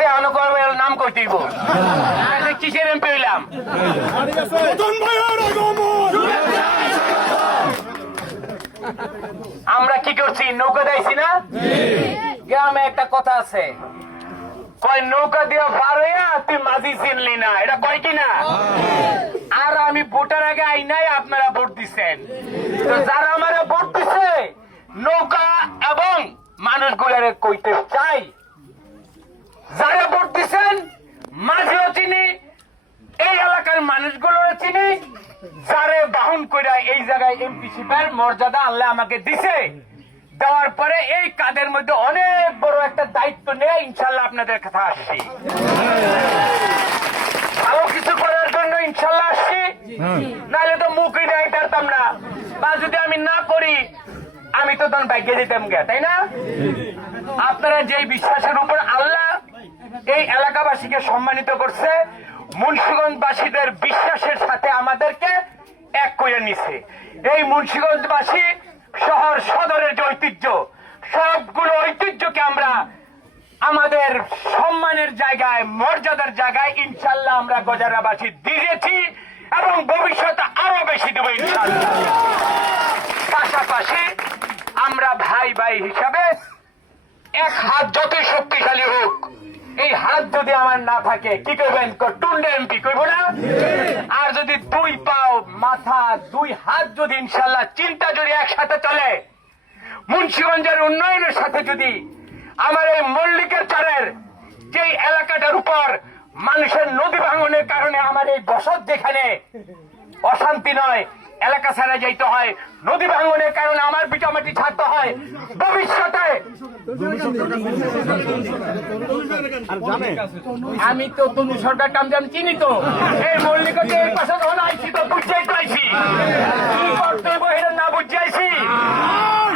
আছে অনুকরণের নাম কইতেইব কিসের এমপি হইলাম আমরা কি করছি নৌকা দিয়েছি না গ্রামে একটা কথা আছে কয় নৌকা দিয়ে পার হইয়া তুই মাঝি চিনলি না এটা কয় কিনা আর আমি ভোটের আগে আই নাই আপনারা ভোট দিচ্ছেন তো যারা আমার ভোট দিচ্ছে নৌকা এবং মানুষগুলার কইতে চাই যারা ভোট দিচ্ছেন মাঝিও চিনি এই এলাকার মানুষগুলো চিনি যারে বাহন করে এই জায়গায় এমপি শিপের মর্যাদা আল্লাহ আমাকে দিছে দেওয়ার পরে এই কাদের মধ্যে অনেক বড় একটা দায়িত্ব নিয়ে ইনশাল্লাহ আপনাদের কথা আসছি ভালো কিছু করার জন্য ইনশাল্লাহ আসছি নাহলে তো মুখই দেয় পারতাম না বা যদি আমি না করি আমি তো তখন ভাগ্যে দিতাম গে তাই না আপনারা যে বিশ্বাসের উপর আল্লাহ এই এলাকাবাসীকে সম্মানিত করছে মুন্সিগঞ্জবাসীদের বিশ্বাসের সাথে আমাদেরকে এক করে নিছে এই মুন্সিগঞ্জবাসী শহর সদরের যে ঐতিহ্য সবগুলো ঐতিহ্যকে আমরা আমাদের সম্মানের জায়গায় মর্যাদার জায়গায় ইনশাল্লাহ আমরা গজারাবাসী দিয়েছি এবং ভবিষ্যতে আরো বেশি দেবো ইনশাল্লাহ পাশাপাশি আমরা ভাই ভাই হিসাবে এক হাত যতই শক্তিশালী হোক এই হাত যদি আমার না থাকে কি করবেন টুন্ডে এমপি করবো না আর যদি দুই পাও মাথা দুই হাত যদি ইনশাল্লাহ চিন্তা যদি একসাথে চলে মুন্সিগঞ্জের উন্নয়নের সাথে যদি আমার এই মল্লিকের চারের যে এলাকাটার উপর মানুষের নদী ভাঙনের কারণে আমার এই বসত যেখানে অশান্তি নয় এলাকা ছাড়া যাইতে হয় নদী ভাঙনের কারণে আমার পিটামাটি ছাড়তে হয় ভবিষ্যতে আমি তো তুমি সরকার কামজাম চিনি তো এই মল্লিককে এই পাশে যখন আইছি তো বুঝতেই পাইছি কি করতে বহিরে না বুঝাইছি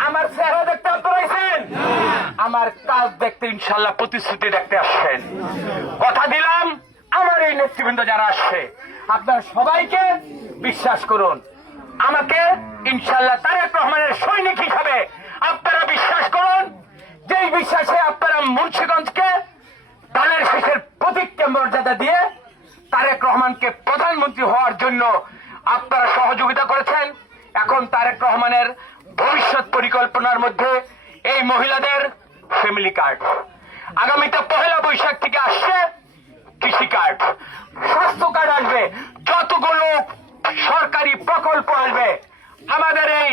আমার চেহারা দেখতে পাইছেন আমার কাজ দেখতে ইনশাল্লাহ প্রতিশ্রুতি দেখতে আসছেন কথা দিলাম আমার এই নেতৃবৃন্দ যারা আসছে আপনারা সবাইকে বিশ্বাস করুন আমাকে ইনশাল্লাহ তারেক রহমানের সৈনিক হিসাবে আপনারা বিশ্বাস করুন যেই বিশ্বাসে আপনারা মুন্সিগঞ্জকে ধানের শীষের প্রতীককে মর্যাদা দিয়ে তারেক রহমানকে প্রধানমন্ত্রী হওয়ার জন্য আপনারা সহযোগিতা করেছেন এখন তারেক রহমানের ভবিষ্যৎ পরিকল্পনার মধ্যে এই মহিলাদের ফ্যামিলি কার্ড আগামীতে পহেলা বৈশাখ থেকে আসছে কৃষি কার্ড স্বাস্থ্য কার্ড আসবে যতগুলো সরকারি প্রকল্প আসবে আমাদের এই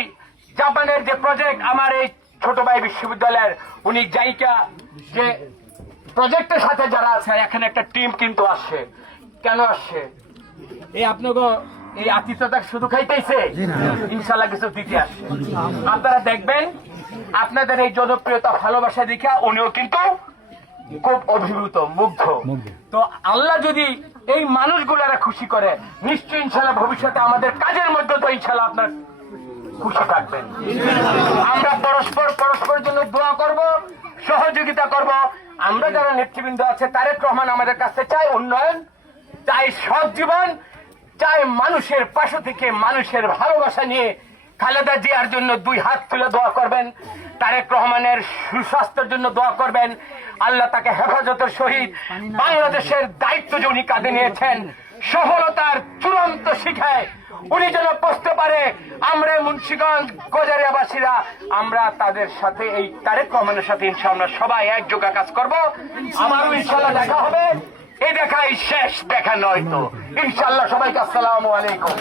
জাপানের যে প্রজেক্ট আমার এই ছোট ভাই বিশ্ববিদ্যালয়ের উনি জাইকা যে প্রজেক্টের সাথে যারা আছে এখানে একটা টিম কিন্তু আসছে কেন আসছে এই আপনাকে এই আতিথ্যতা শুধু খাইতেছে ইনশাল্লাহ কিছু দিতে আসছে আপনারা দেখবেন আপনাদের এই জনপ্রিয়তা ভালোবাসা দেখে উনিও কিন্তু খুব অভিভূত মুগ্ধ তো আল্লাহ যদি এই মানুষগুলারা খুশি করে নিশ্চয়ই ইনশাল্লাহ ভবিষ্যতে আমাদের কাজের মধ্যে তো ইনশাল্লাহ আপনার খুশি থাকবেন আমরা পরস্পরের জন্য দোয়া করব সহযোগিতা করব আমরা যারা নেতৃবৃন্দ আছে তারেক রহমান আমাদের কাছে চাই উন্নয়ন চাই সৎ জীবন চাই মানুষের পাশে থেকে মানুষের ভালোবাসা নিয়ে খালেদা জিয়ার জন্য দুই হাত তুলে দোয়া করবেন তারেক রহমানের সুস্বাস্থ্যের জন্য দোয়া করবেন আল্লাহ তাকে হেফাজতের সহিত বাংলাদেশের দায়িত্ব যে উনি কাঁধে নিয়েছেন সফলতার চূড়ান্ত শিখায় উনি যেন পৌঁছতে পারে আমরা মুন্সিগঞ্জ গজারিয়াবাসীরা আমরা তাদের সাথে এই তারেক রহমানের সাথে ইনশাআল্লাহ সবাই একযোগে কাজ করব আমারও ইনশাআল্লাহ দেখা হবে এই দেখাই শেষ দেখা নয় তো ইনশাআল্লাহ সবাইকে আসসালামু আলাইকুম